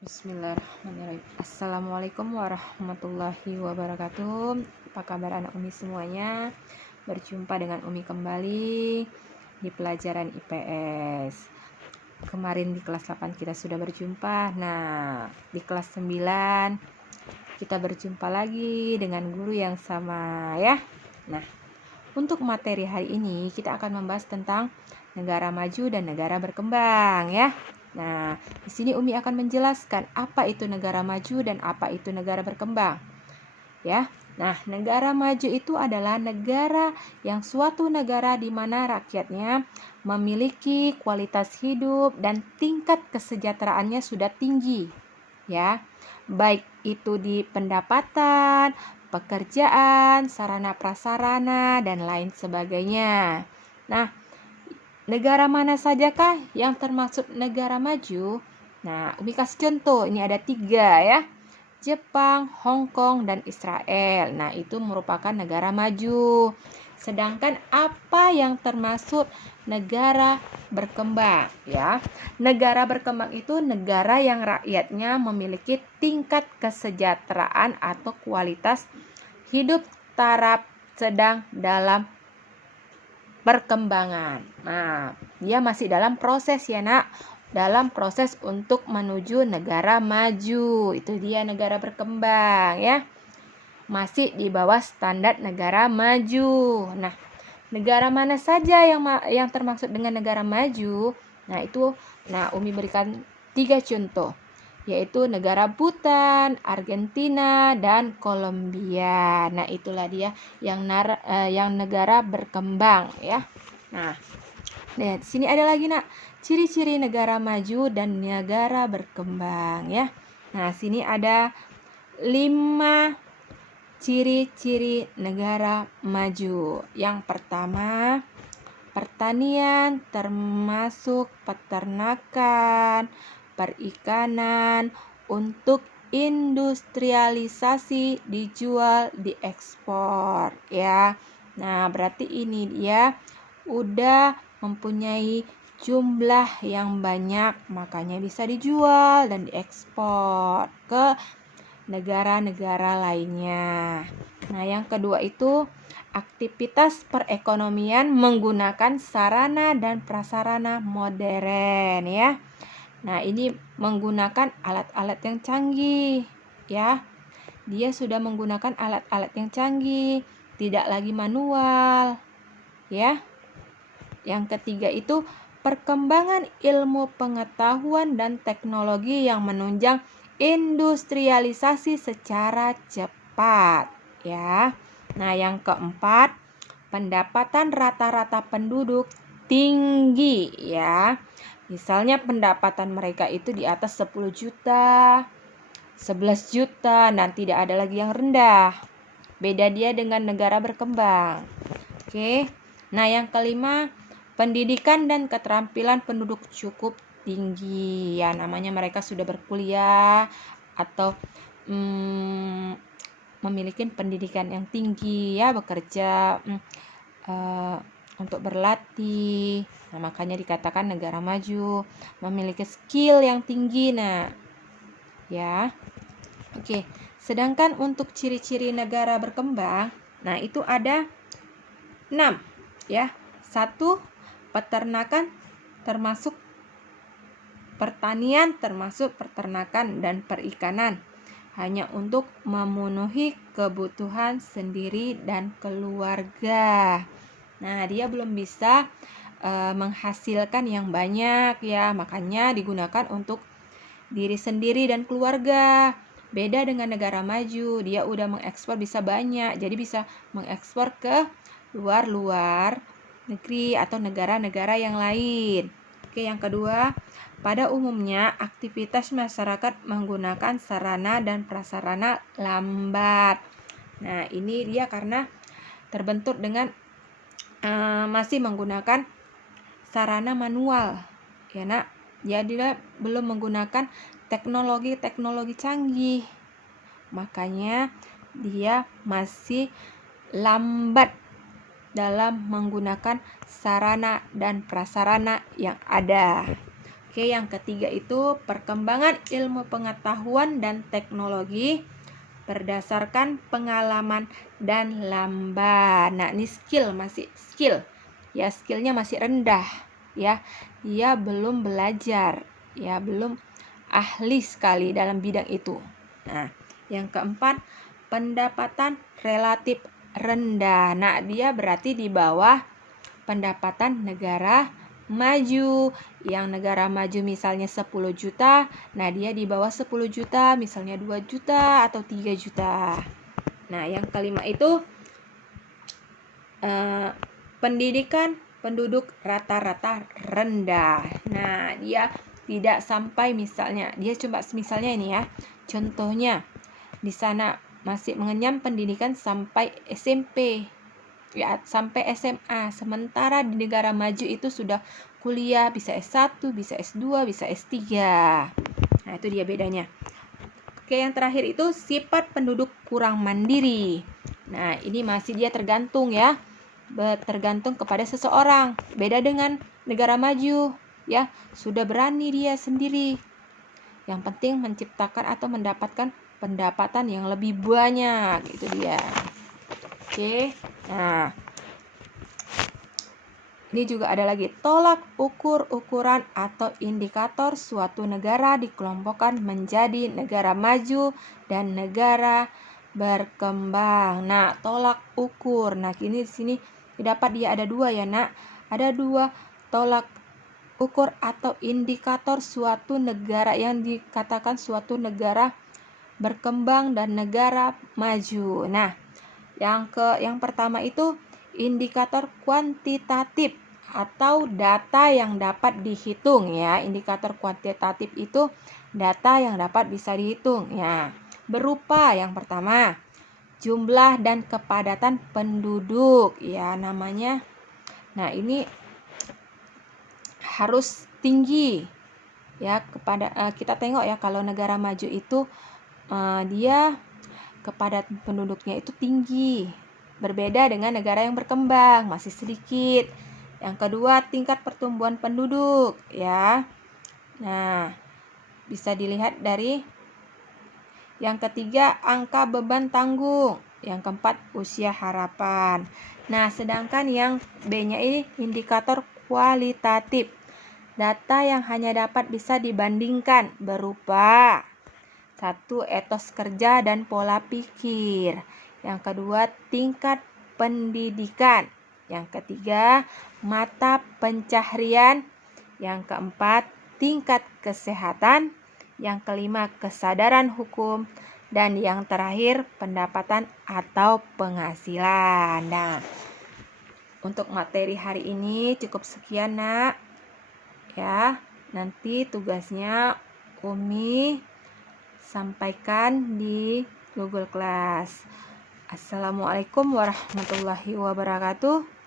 Bismillahirrahmanirrahim. Assalamualaikum warahmatullahi wabarakatuh. Apa kabar anak Umi semuanya? Berjumpa dengan Umi kembali di pelajaran IPS. Kemarin di kelas 8 kita sudah berjumpa. Nah, di kelas 9 kita berjumpa lagi dengan guru yang sama ya. Nah, untuk materi hari ini kita akan membahas tentang negara maju dan negara berkembang ya. Nah, di sini Umi akan menjelaskan apa itu negara maju dan apa itu negara berkembang. Ya. Nah, negara maju itu adalah negara yang suatu negara di mana rakyatnya memiliki kualitas hidup dan tingkat kesejahteraannya sudah tinggi. Ya. Baik itu di pendapatan, pekerjaan, sarana prasarana dan lain sebagainya. Nah, negara mana sajakah yang termasuk negara maju? Nah, Umi kasih contoh. Ini ada 3 ya. Jepang, Hong Kong, dan Israel. Nah, itu merupakan negara maju. Sedangkan apa yang termasuk negara berkembang ya? Negara berkembang itu negara yang rakyatnya memiliki tingkat kesejahteraan atau kualitas hidup taraf sedang dalam perkembangan. Nah, dia masih dalam proses ya, Nak. Dalam proses untuk menuju negara maju. Itu dia negara berkembang ya. Masih di bawah standar negara maju. Nah, negara mana saja yang termasuk dengan negara maju? Nah, Umi berikan 3 contoh, yaitu negara Bhutan, Argentina, dan Kolombia. Nah, itulah dia yang negara berkembang ya. Nah, di sini ada lagi, Nak, ciri-ciri negara maju dan negara berkembang ya. Nah, sini ada 5 ciri-ciri negara maju. Yang pertama, pertanian termasuk peternakan, perikanan untuk industrialisasi, dijual, diekspor ya. Nah, berarti ini dia udah mempunyai jumlah yang banyak, makanya bisa dijual dan diekspor ke negara-negara lainnya. Nah, yang kedua itu aktivitas perekonomian menggunakan sarana dan prasarana modern ya. Nah, ini menggunakan alat-alat yang canggih ya. Dia sudah menggunakan alat-alat yang canggih, tidak lagi manual ya. Yang ketiga itu perkembangan ilmu pengetahuan dan teknologi yang menunjang industrialisasi secara cepat ya. Nah, yang keempat, pendapatan rata-rata penduduk tinggi ya. Misalnya pendapatan mereka itu di atas 10 juta, 11 juta, dan tidak ada lagi yang rendah. Beda dia dengan negara berkembang. Oke. Nah, yang kelima, pendidikan dan keterampilan penduduk cukup tinggi ya, namanya mereka sudah berkuliah atau memiliki pendidikan yang tinggi ya, bekerja untuk berlatih. Nah, makanya dikatakan negara maju, memiliki skill yang tinggi. Nah, ya. Oke, sedangkan untuk ciri-ciri negara berkembang, nah itu ada 6 ya. 1, peternakan termasuk pertanian, termasuk peternakan dan perikanan, hanya untuk memenuhi kebutuhan sendiri dan keluarga. Nah, dia belum bisa menghasilkan yang banyak ya, makanya digunakan untuk diri sendiri dan keluarga. Beda dengan negara maju, dia udah mengekspor bisa banyak, jadi bisa mengekspor ke luar negeri atau negara-negara yang lain. Oke, yang kedua, pada umumnya aktivitas masyarakat menggunakan sarana dan prasarana lambat. Nah, ini dia karena terbentuk dengan masih menggunakan sarana manual ya, Nak. Jadi dia belum menggunakan teknologi canggih, makanya dia masih lambat dalam menggunakan sarana dan prasarana yang ada. Oke, yang ketiga itu perkembangan ilmu pengetahuan dan teknologi berdasarkan pengalaman dan lamba. Nah, ini masih skill. Ya, skillnya masih rendah. Ya, dia belum belajar. Ya, belum ahli sekali dalam bidang itu. Nah, yang keempat, pendapatan relatif rendah. Nah, dia berarti di bawah pendapatan negara maju. Yang negara maju misalnya 10 juta, nah dia di bawah 10 juta, misalnya 2 juta atau 3 juta. Nah, yang kelima itu pendidikan penduduk rata-rata rendah. Nah, dia tidak sampai misalnya, dia coba misalnya ini ya, contohnya di sana masih mengenyam pendidikan sampai SMP. Ya, sampai SMA. Sementara di negara maju itu sudah kuliah, bisa S1, bisa S2, bisa S3. Nah, itu dia bedanya. Oke, yang terakhir itu sifat penduduk kurang mandiri. Nah, ini masih dia tergantung ya. Tergantung kepada seseorang. Beda dengan negara maju, ya. Sudah berani dia sendiri. Yang penting menciptakan atau mendapatkan pendapatan yang lebih banyak. Itu dia. Oke. Nah, ini juga ada lagi, tolak ukur ukuran atau indikator suatu negara dikelompokkan menjadi negara maju dan negara berkembang. Nah, tolak ukur. Nah, ini di sini dapat dia ada dua ya, Nak. Ada dua tolak ukur atau indikator suatu negara yang dikatakan suatu negara berkembang dan negara maju. Nah, yang pertama itu indikator kuantitatif atau data yang dapat dihitung ya. Indikator kuantitatif itu data yang dapat bisa dihitung ya. Berupa yang pertama jumlah dan kepadatan penduduk ya namanya. Nah, ini harus tinggi ya kita tengok ya kalau negara maju itu dia kepadatan penduduknya itu tinggi. Berbeda dengan negara yang berkembang, masih sedikit. Yang kedua, tingkat pertumbuhan penduduk, ya. Nah, bisa dilihat dari yang ketiga, angka beban tanggung. Yang keempat, usia harapan. Nah, sedangkan yang B-nya ini indikator kualitatif. Data yang hanya dapat bisa dibandingkan berupa 1. Etos kerja dan pola pikir. Yang kedua, tingkat pendidikan. Yang ketiga, mata pencaharian. Yang keempat, tingkat kesehatan. Yang kelima, kesadaran hukum. Dan yang terakhir, pendapatan atau penghasilan. Nah, untuk materi hari ini cukup sekian, Nak. Ya, nanti tugasnya Umi sampaikan di Google Class. Assalamualaikum warahmatullahi wabarakatuh.